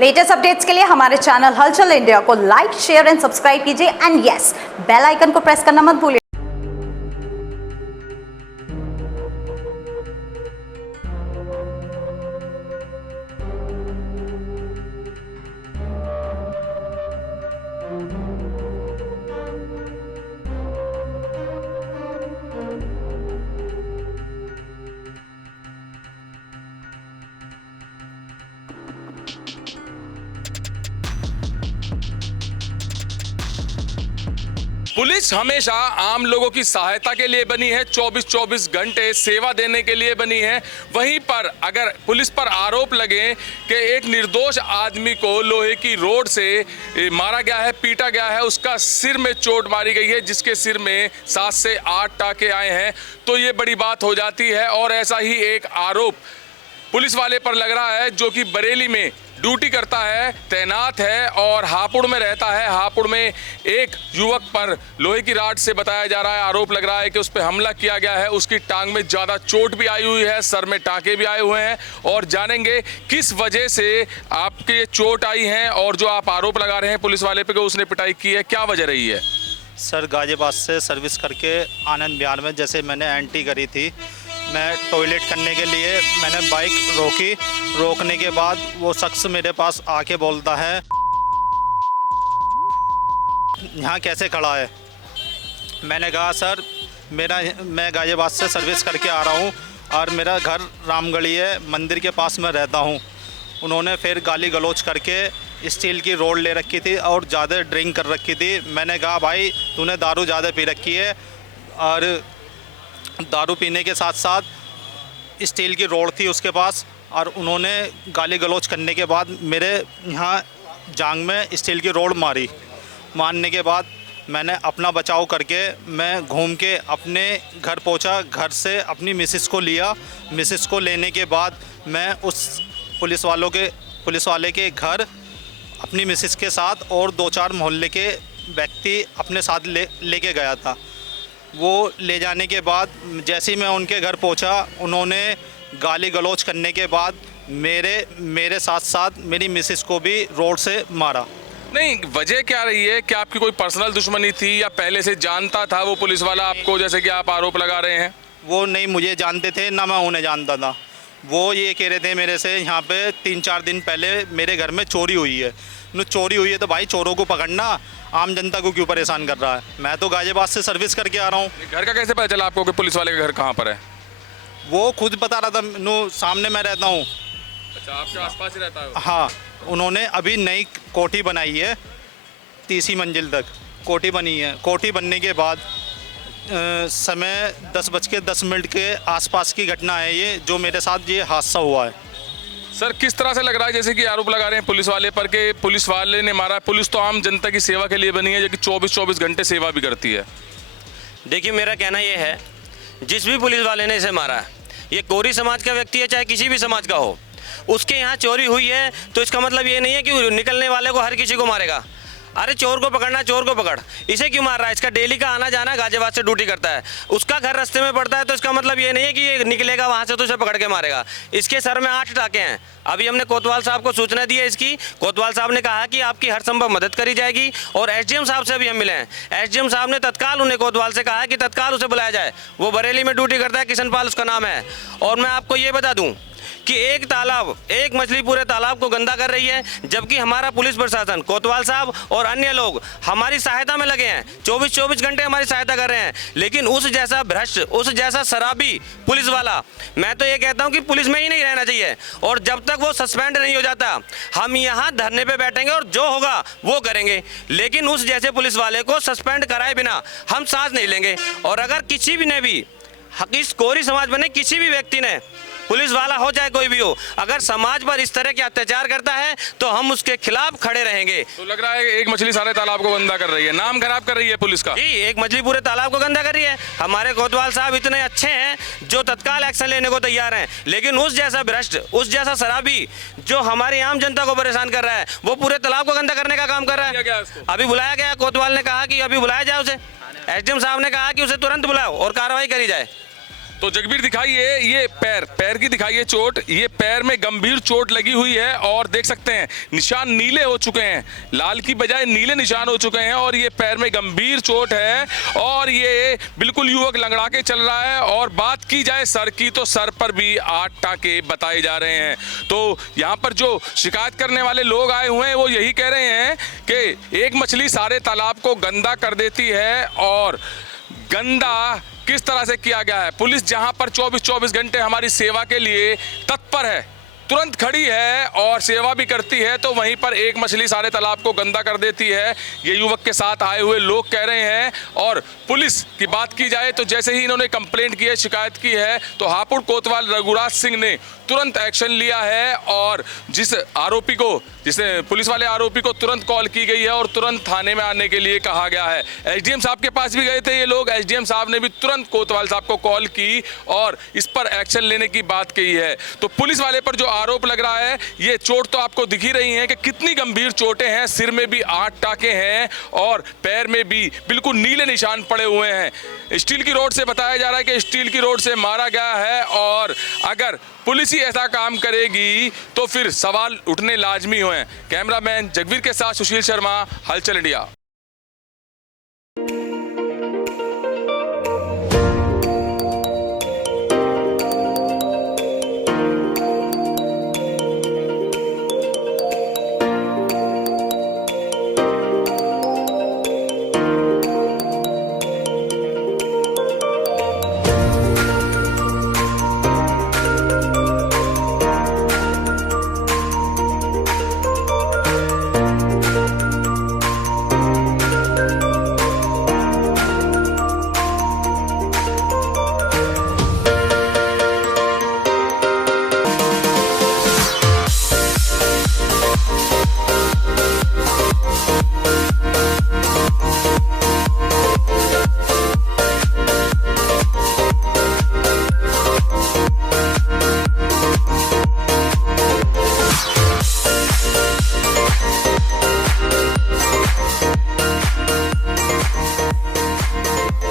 Latest updates के लिए हमारे चैनल हलचल इंडिया को लाइक, शेयर एंड सब्सक्राइब कीजिए एंड यस, बेल आइकन को प्रेस करना मत भूलिए। पुलिस हमेशा आम लोगों की सहायता के लिए बनी है, 24-24 घंटे सेवा देने के लिए बनी है। वहीं पर अगर पुलिस पर आरोप लगे कि एक निर्दोष आदमी को लोहे की रोड से मारा गया है, पीटा गया है, उसका सिर में चोट मारी गई है, जिसके सिर में 7 से 8 टाके आए हैं, तो ये बड़ी बात हो जाती है। और ऐसा ही एक आरोप पुलिस वाले पर लग रहा है जो कि बरेली में ड्यूटी करता है, तैनात है और हापुड़ में रहता है। हापुड़ में एक युवक पर लोहे की राड से बताया जा रहा है, आरोप लग रहा है कि उस पर हमला किया गया है। उसकी टांग में ज़्यादा चोट भी आई हुई है, सर में टाके भी आए हुए हैं और जानेंगे किस वजह से आपके चोट आई हैं और जो आप आरोप लगा रहे हैं पुलिस वाले पे कि उसने पिटाई की है, क्या वजह रही है? सर, गाजियाबाद से सर्विस करके आनंद विहार में जैसे मैंने एंट्री करी थी, मैं टॉयलेट करने के लिए मैंने बाइक रोकी। रोकने के बाद वो शख्स मेरे पास आके बोलता है, यहाँ कैसे खड़ा है? मैंने कहा सर, मैं गाजियाबाद से सर्विस करके आ रहा हूँ और मेरा घर रामगढ़ी है, मंदिर के पास में रहता हूँ। उन्होंने फिर गाली गलौज करके स्टील की रोड ले रखी थी और ज़्यादा ड्रिंक कर रखी थी। मैंने कहा भाई तूने दारू ज़्यादा पी रखी है, और दारू पीने के साथ साथ स्टील की रोड थी उसके पास, और उन्होंने गाली गलौज करने के बाद मेरे यहाँ जांघ में स्टील की रोड मारने के बाद मैंने अपना बचाव करके मैं घूम के अपने घर पहुँचा। घर से अपनी मिसेस को लिया। मिसेस को लेने के बाद मैं उस पुलिस वाले के घर अपनी मिसेस के साथ और 2-4 मोहल्ले के व्यक्ति अपने साथ लेके गया था। वो ले जाने के बाद जैसे ही मैं उनके घर पहुंचा, उन्होंने गाली गलौज करने के बाद मेरे साथ साथ मेरी मिसेस को भी रोड से मारा। नहीं, वजह क्या रही है? क्या आपकी कोई पर्सनल दुश्मनी थी या पहले से जानता था वो पुलिस वाला आपको, जैसे कि आप आरोप लगा रहे हैं? वो नहीं मुझे जानते थे, ना मैं उन्हें जानता था। वो ये कह रहे थे मेरे से, यहाँ पे 3-4 दिन पहले मेरे घर में चोरी हुई है। चोरी हुई है तो भाई चोरों को पकड़ना, आम जनता को क्यों परेशान कर रहा है? मैं तो गाजियाबाद से सर्विस करके आ रहा हूँ। घर का कैसे पता चला आपको कि पुलिस वाले का घर कहाँ पर है? वो खुद बता रहा था, सामने मैं रहता हूँ। अच्छा, आपके आसपास ही रहता है? हाँ, उन्होंने अभी नई कोठी बनाई है, 30वीं मंजिल तक कोठी बनी है। कोठी बनने के बाद समय 10:10 के आसपास की घटना है ये, जो मेरे साथ ये हादसा हुआ है। सर, किस तरह से लग रहा है जैसे कि आरोप लगा रहे हैं पुलिस वाले पर कि पुलिस वाले ने मारा? पुलिस तो आम जनता की सेवा के लिए बनी है, जो कि 24-24 घंटे सेवा भी करती है। देखिए, मेरा कहना ये है, जिस भी पुलिस वाले ने इसे मारा है, ये कोरी समाज का व्यक्ति है चाहे किसी भी समाज का हो, उसके यहाँ चोरी हुई है तो इसका मतलब ये नहीं है कि निकलने वाले को हर किसी को मारेगा। अरे चोर को पकड़ना, चोर को पकड़, इसे क्यों मार रहा है? इसका डेली का आना जाना, गाजियाबाद से ड्यूटी करता है, उसका घर रास्ते में पड़ता है, तो इसका मतलब ये नहीं है कि ये निकलेगा वहाँ से तो उसे पकड़ के मारेगा। इसके सर में 8 टाके हैं। अभी हमने कोतवाल साहब को सूचना दी है इसकी। कोतवाल साहब ने कहा कि आपकी हर संभव मदद करी जाएगी, और एसडीएम साहब से भी हम मिले हैं। एसडीएम साहब ने तत्काल उन्हें कोतवाल से कहा है कि तत्काल उसे बुलाया जाए। वो बरेली में ड्यूटी करता है, किशनपाल उसका नाम है। और मैं आपको ये बता दूँ कि एक मछली पूरे तालाब को गंदा कर रही है, जबकि हमारा पुलिस प्रशासन, कोतवाल साहब और अन्य लोग हमारी सहायता में लगे हैं, 24-24 घंटे हमारी सहायता कर रहे हैं। लेकिन उस जैसा भ्रष्ट, उस जैसा शराबी पुलिस वाला, मैं तो ये कहता हूं कि पुलिस में ही नहीं रहना चाहिए। और जब तक वो सस्पेंड नहीं हो जाता, हम यहाँ धरने पे बैठेंगे और जो होगा वो करेंगे। लेकिन उस जैसे पुलिस वाले को सस्पेंड कराए बिना हम सांस नहीं लेंगे। और अगर किसी भी ने भी, इस कोरी समाज में किसी भी व्यक्ति ने, पुलिस वाला हो चाहे कोई भी हो, अगर समाज पर इस तरह के अत्याचार करता है तो हम उसके खिलाफ खड़े रहेंगे। तो लग रहा है एक मछली सारे तालाब को गंदा कर रही है, नाम खराब कर रही है पुलिस का। जी, एक मछली पूरे तालाब को गंदा कर रही है। हमारे कोतवाल साहब इतने अच्छे हैं जो तत्काल एक्शन लेने को तैयार हैं, लेकिन उस जैसा भ्रष्ट, उस जैसा शराबी जो हमारी आम जनता को परेशान कर रहा है, वो पूरे तालाब को गंदा करने का काम कर रहा है। अभी बुलाया गया, कोतवाल ने कहा कि अभी बुलाया जाए उसे। एसडीएम साहब ने कहा कि उसे तुरंत बुलाओ और कार्रवाई करी जाए। तो जगबीर दिखाइए, ये पैर की दिखाइए चोट। ये पैर में गंभीर चोट लगी हुई है और देख सकते हैं निशान नीले हो चुके हैं, लाल की बजाय नीले निशान हो चुके हैं और ये पैर में गंभीर चोट है और ये बिल्कुल युवक लंगड़ा के चल रहा है। और बात की जाए सर की तो सर पर भी 8 टांके बताए जा रहे हैं। तो यहाँ पर जो शिकायत करने वाले लोग आए हुए हैं वो यही कह रहे हैं कि एक मछली सारे तालाब को गंदा कर देती है और गंदा किस तरह से किया गया है। पुलिस जहां पर 24-24 घंटे हमारी सेवा के लिए तत्पर है, तुरंत खड़ी है और सेवा भी करती है, तो वहीं पर एक मछली सारे तालाब को गंदा कर देती है, ये युवक के साथ आए हुए लोग कह रहे हैं। और पुलिस की बात की जाए तो जैसे ही इन्होंने कंप्लेंट की है, शिकायत की है, तो हापुड़ कोतवाल रघुराज सिंह ने तुरंत एक्शन लिया है और जिसे पुलिस वाले आरोपी को तुरंत कॉल की गई है और तुरंत थाने में आने के लिए कहा गया है। एसडीएम साहब के पास भी गए थे ये लोग, एसडीएम साहब ने भी तुरंत कोतवाल साहब को कॉल की और इस पर एक्शन लेने की बात कही है। तो पुलिस वाले पर जो आरोप लग रहा है, ये चोट तो आपको दिख ही रही है कि कितनी गंभीर चोटें हैं। सिर में भी 8 टांके हैं और पैर में भी बिल्कुल नीले निशान पड़े हुए हैं। स्टील की रोड से बताया जा रहा है कि स्टील की रोड से मारा गया है और अगर पुलिस ही ऐसा काम करेगी तो फिर सवाल उठने लाजमी हुए हैं। कैमरामैन जगवीर के साथ सुशील शर्मा, हलचल इंडिया।